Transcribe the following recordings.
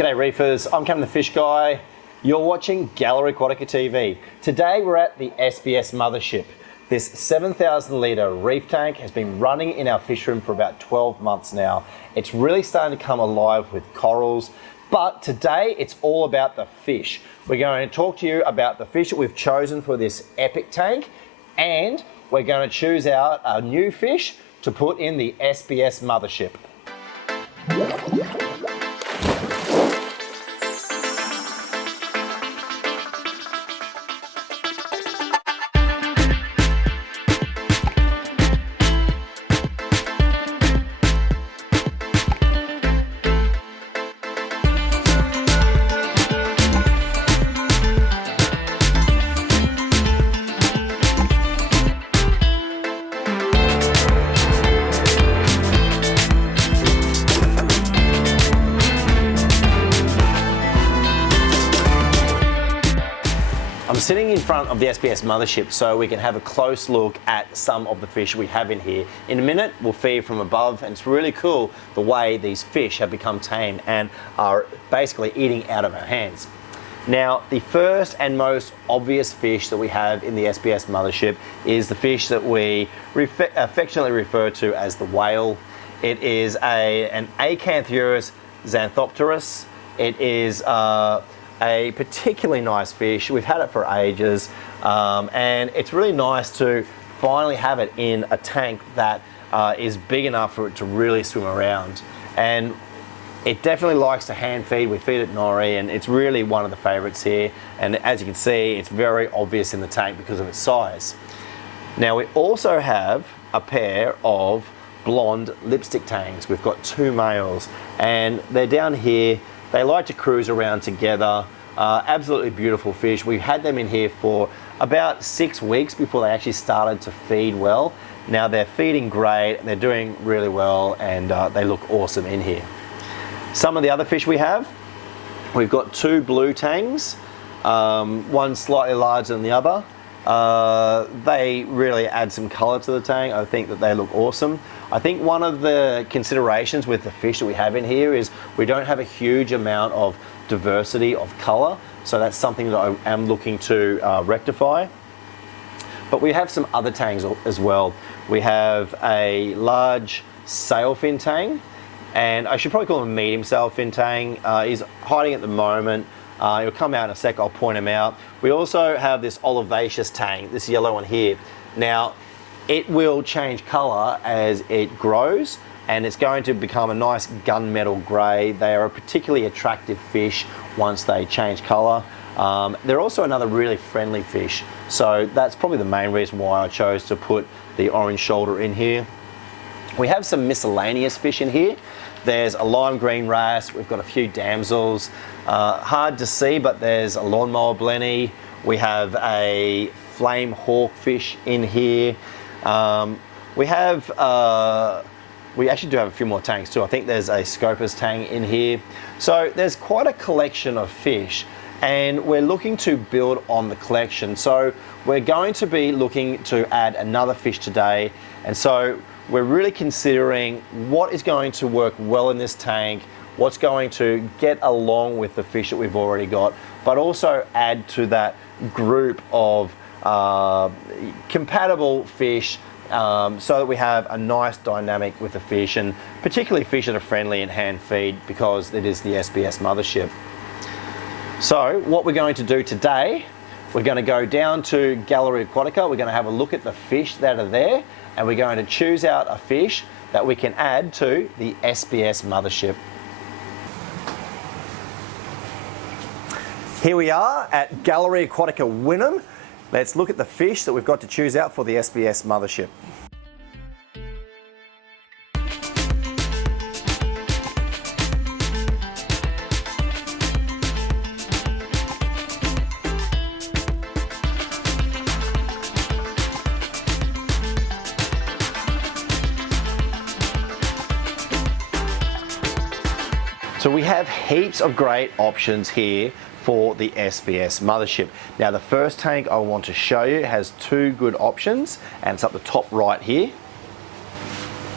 G'day Reefers, I'm Cam the Fish Guy. You're watching Gallery Aquatica TV. Today we're at the SPS Mothership. This 7,000 litre reef tank has been running in our fish room for about 12 months now. It's really starting to come alive with corals, but today it's all about the fish. We're going to talk to you about the fish that we've chosen for this epic tank, and we're going to choose out a new fish to put in the SPS Mothership. I'm sitting in front of the SPS Mothership so we can have a close look at some of the fish we have in here. In a minute, we'll feed from above, and it's really cool the way these fish have become tame and are basically eating out of our hands. Now, the first and most obvious fish that we have in the SPS Mothership is the fish that we affectionately refer to as the whale. It is an Acanthurus xanthopterus. It is a particularly nice fish. We've had it for ages, and it's really nice to finally have it in a tank that is big enough for it to really swim around. And it definitely likes to hand feed. We feed it nori, and it's really one of the favorites here. And as you can see, it's very obvious in the tank because of its size. Now, we also have a pair of blonde lipstick tangs. We've got two males, and they're down here. They like to cruise around together. Absolutely beautiful fish. We've had them in here for about 6 weeks before they actually started to feed well. Now they're feeding great, they're doing really well, and they look awesome in here. Some of the other fish we have, we've got two blue tangs, one slightly larger than the other. They really add some color to the tank. I think that they look awesome. I think one of the considerations with the fish that we have in here is we don't have a huge amount of diversity of color, so that's something that I am looking to rectify. But we have some other tangs as well. We have a large sailfin tang, and I should probably call him a medium sailfin tang. He's hiding at the moment. He'll come out in a sec, I'll point him out. We also have this olivaceous tang, this yellow one here. Now, it will change color as it grows, and it's going to become a nice gunmetal gray. They are a particularly attractive fish once they change color. They're also another really friendly fish, so that's probably the main reason why I chose to put the orange shoulder in here. We have some miscellaneous fish in here. There's a lime green wrasse, we've got a few damsels. Hard to see, but there's a lawnmower blenny. We have a flame hawk fish in here. We actually do have a few more tanks too. I think there's a Scopus tang in here. So there's quite a collection of fish, and we're looking to build on the collection. So we're going to be looking to add another fish today, and so we're really considering what is going to work well in this tank, what's going to get along with the fish that we've already got, but also add to that group of compatible fish, so that we have a nice dynamic with the fish, and particularly fish that are friendly and hand feed because it is the SPS Mothership. So what we're going to do today, we're going to go down to Gallery Aquatica, we're going to have a look at the fish that are there, and we're going to choose out a fish that we can add to the SPS Mothership. Here we are at Gallery Aquatica Wynnum. Let's look at the fish that we've got to choose out for the SPS Mothership. So we have heaps of great options here for the SPS Mothership. Now the first tank I want to show you has two good options, and it's up the top right here.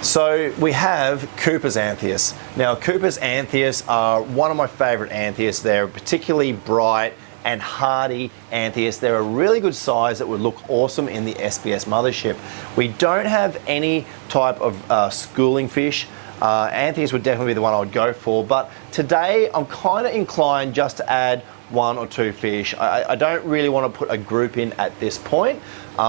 So we have Cooper's Anthias. Now Cooper's Anthias are one of my favourite Anthias. They're particularly bright and hardy Anthias. They're a really good size that would look awesome in the SPS Mothership. We don't have any type of schooling fish. Anthias would definitely be the one I would go for, but today I'm kind of inclined just to add 1 or 2 fish. I don't really want to put a group in at this point.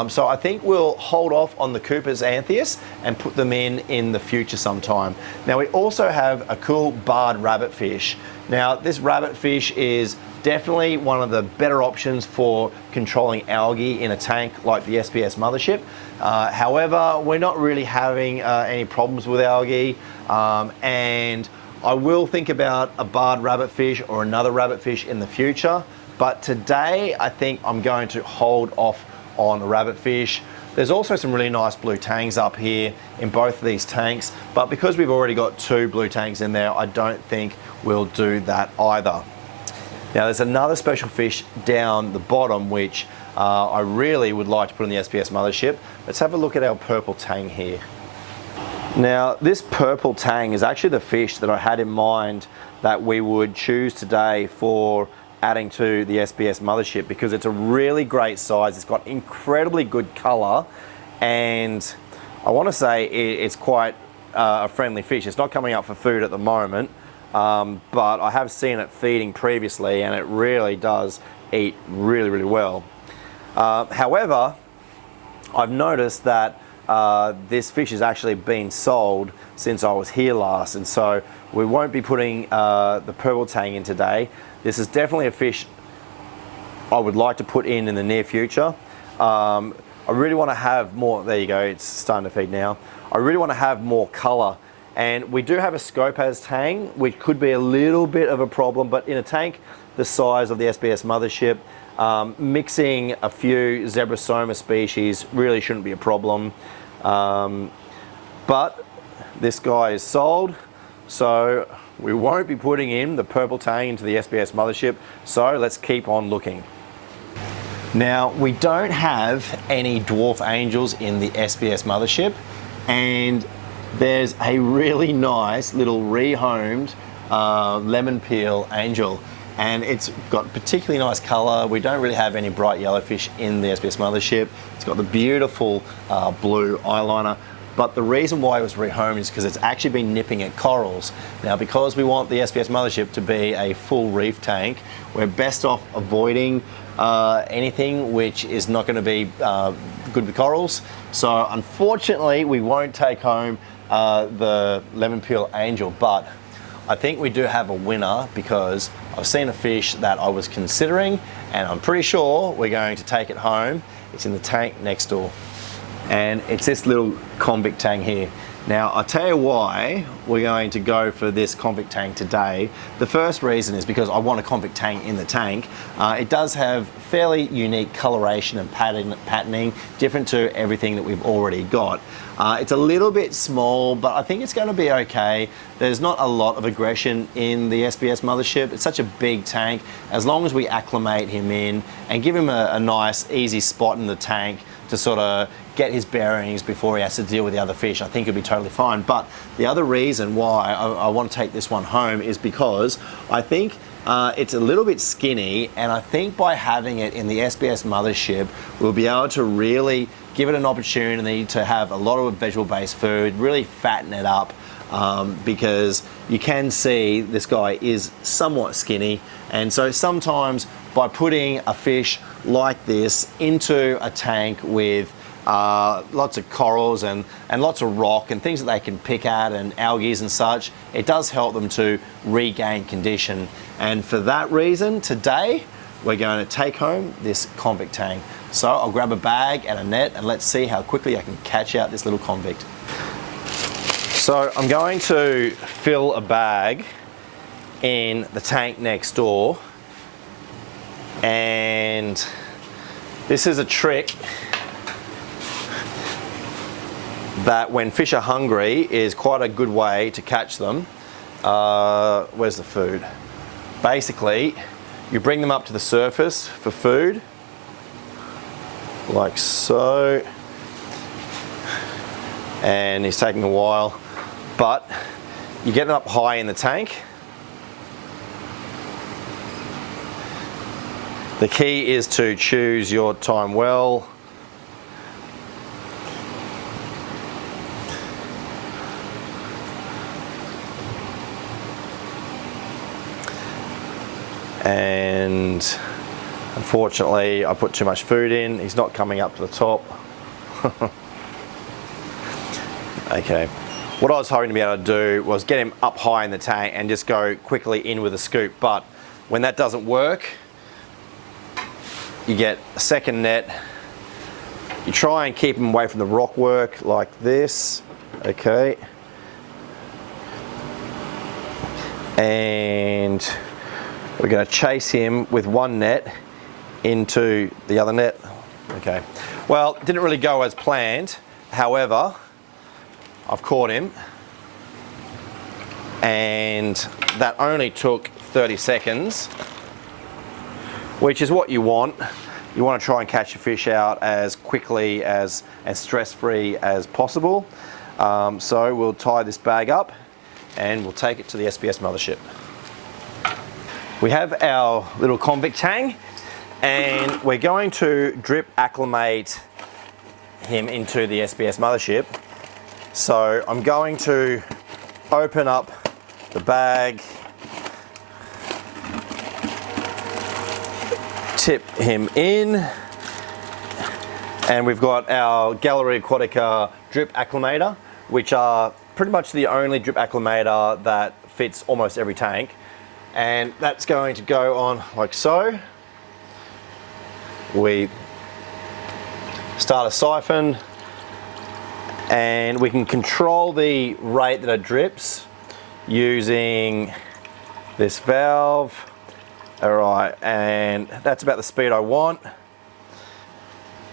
So I think we'll hold off on the Cooper's Anthias and put them in the future sometime. Now we also have a cool barred rabbitfish. Now this rabbitfish is definitely one of the better options for controlling algae in a tank like the SPS Mothership. However, we're not really having any problems with algae, and I will think about a barred rabbitfish or another rabbitfish in the future, but today I think I'm going to hold off on the rabbitfish. There's also some really nice blue tangs up here in both of these tanks, but because we've already got 2 blue tangs in there, I don't think we'll do that either. Now there's another special fish down the bottom which I really would like to put in the SPS Mothership. Let's have a look at our purple tang here. Now this purple tang is actually the fish that I had in mind that we would choose today for adding to the SPS Mothership, because it's a really great size. It's got incredibly good colour, and I want to say it's quite a friendly fish. It's not coming up for food at the moment, but I have seen it feeding previously and it really does eat really well. However, I've noticed that this fish has actually been sold since I was here last, and so we won't be putting the purple tang in today. This is definitely a fish I would like to put in the near future. I really want to have more, there you go, it's starting to feed now. I really want to have more colour, and we do have a Scopaz tang, which could be a little bit of a problem, but in a tank the size of the SPS Mothership, mixing a few Zebrasoma species really shouldn't be a problem. But this guy is sold, so we won't be putting in the purple tang into the SPS Mothership, so let's keep on looking. Now we don't have any dwarf angels in the SPS Mothership, and there's a really nice little rehomed lemon peel angel, and it's got particularly nice colour. We don't really have any bright yellowfish in the SPS Mothership. It's got the beautiful blue eyeliner. But the reason why it was rehomed is because it's actually been nipping at corals. Now, because we want the SPS Mothership to be a full reef tank, we're best off avoiding anything which is not going to be good with corals. So unfortunately, we won't take home the lemon peel angel, but I think we do have a winner, because I've seen a fish that I was considering, and I'm pretty sure we're going to take it home. It's in the tank next door, and it's this little convict tang here. Now I'll tell you why we're going to go for this convict tang today. The first reason is because I want a convict tang in the tank. It does have fairly unique coloration and patterning, different to everything that we've already got. It's a little bit small, but I think it's going to be okay. There's not a lot of aggression in the SPS Mothership. It's such a big tank. As long as we acclimate him in and give him a nice, easy spot in the tank to sort of get his bearings before he has to deal with the other fish, I think he'll be totally fine. But the other reason why I want to take this one home is because I think it's a little bit skinny, and I think by having it in the SPS Mothership, we'll be able to really give it an opportunity to have a lot of vegetable-based food, really fatten it up, because you can see this guy is somewhat skinny, and so sometimes by putting a fish like this into a tank with lots of corals and lots of rock and things that they can pick at and algae and such, it does help them to regain condition. And for that reason, today we're going to take home this convict tang. So I'll grab a bag and a net, and let's see how quickly I can catch out this little convict. So I'm going to fill a bag in the tank next door, and this is a trick that when fish are hungry is quite a good way to catch them. Where's the food? Basically, you bring them up to the surface for food, like so. and he's taking a while, but you get them up high in the tank. The key is to choose your time well. And unfortunately, I put too much food in. He's not coming up to the top. Okay. What I was hoping to be able to do was get him up high in the tank and just go quickly in with a scoop. But when that doesn't work, you get a second net. You try and keep him away from the rock work like this. Okay. And we're going to chase him with one net into the other net. Okay. Well, it didn't really go as planned. However, I've caught him, and that only took 30 seconds, which is what you want. You want to try and catch your fish out as quickly, as stress-free as possible. So we'll tie this bag up and we'll take it to the SPS Mothership. We have our little convict tang, and we're going to drip acclimate him into the SPS Mothership. So I'm going to open up the bag, tip him in, and we've got our Gallery Aquatica drip acclimator, which are pretty much the only drip acclimator that fits almost every tank. And that's going to go on like so. We start a siphon, and we can control the rate that it drips using this valve. All right, and that's about the speed I want.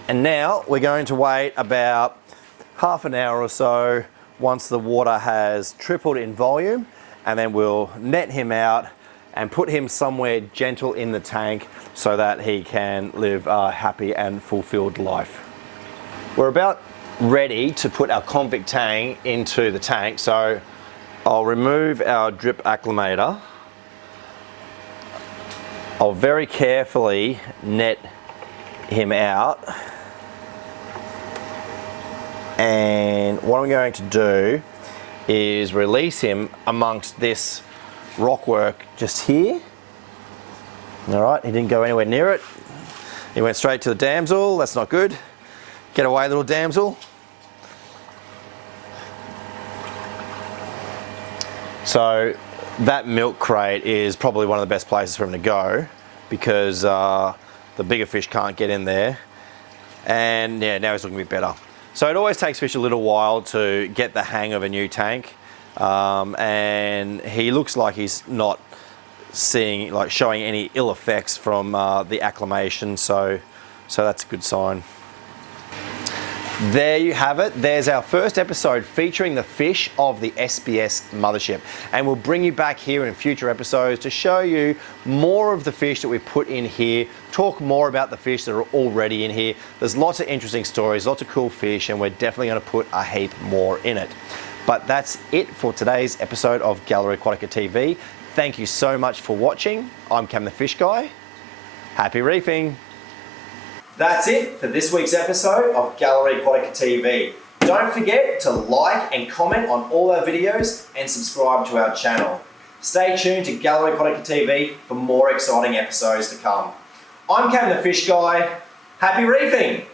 And now we're going to wait about half an hour or so once the water has tripled in volume, and then we'll net him out and put him somewhere gentle in the tank so that he can live a happy and fulfilled life. We're about ready to put our convict tang into the tank, so I'll remove our drip acclimator. I'll very carefully net him out, and what I'm going to do is release him amongst this rock work just here. All right, he didn't go anywhere near it. He went straight to the damsel. That's not good. Get away, little damsel. So that milk crate is probably one of the best places for him to go, because the bigger fish can't get in there. And yeah, now he's looking a bit better. So it always takes fish a little while to get the hang of a new tank. And he looks like he's not showing any ill effects from the acclimation, so that's a good sign. There you have it. There's our first episode featuring the fish of the SPS Mothership, and we'll bring you back here in future episodes to show you more of the fish that we put in here, talk more about the fish that are already in here. There's lots of interesting stories, lots of cool fish, and we're definitely going to put a heap more in it. But that's it for today's episode of Gallery Aquatica TV. Thank you so much for watching. I'm Cam the Fish Guy. Happy reefing. That's it for this week's episode of Gallery Aquatica TV. Don't forget to like and comment on all our videos and subscribe to our channel. Stay tuned to Gallery Aquatica TV for more exciting episodes to come. I'm Cam the Fish Guy. Happy reefing.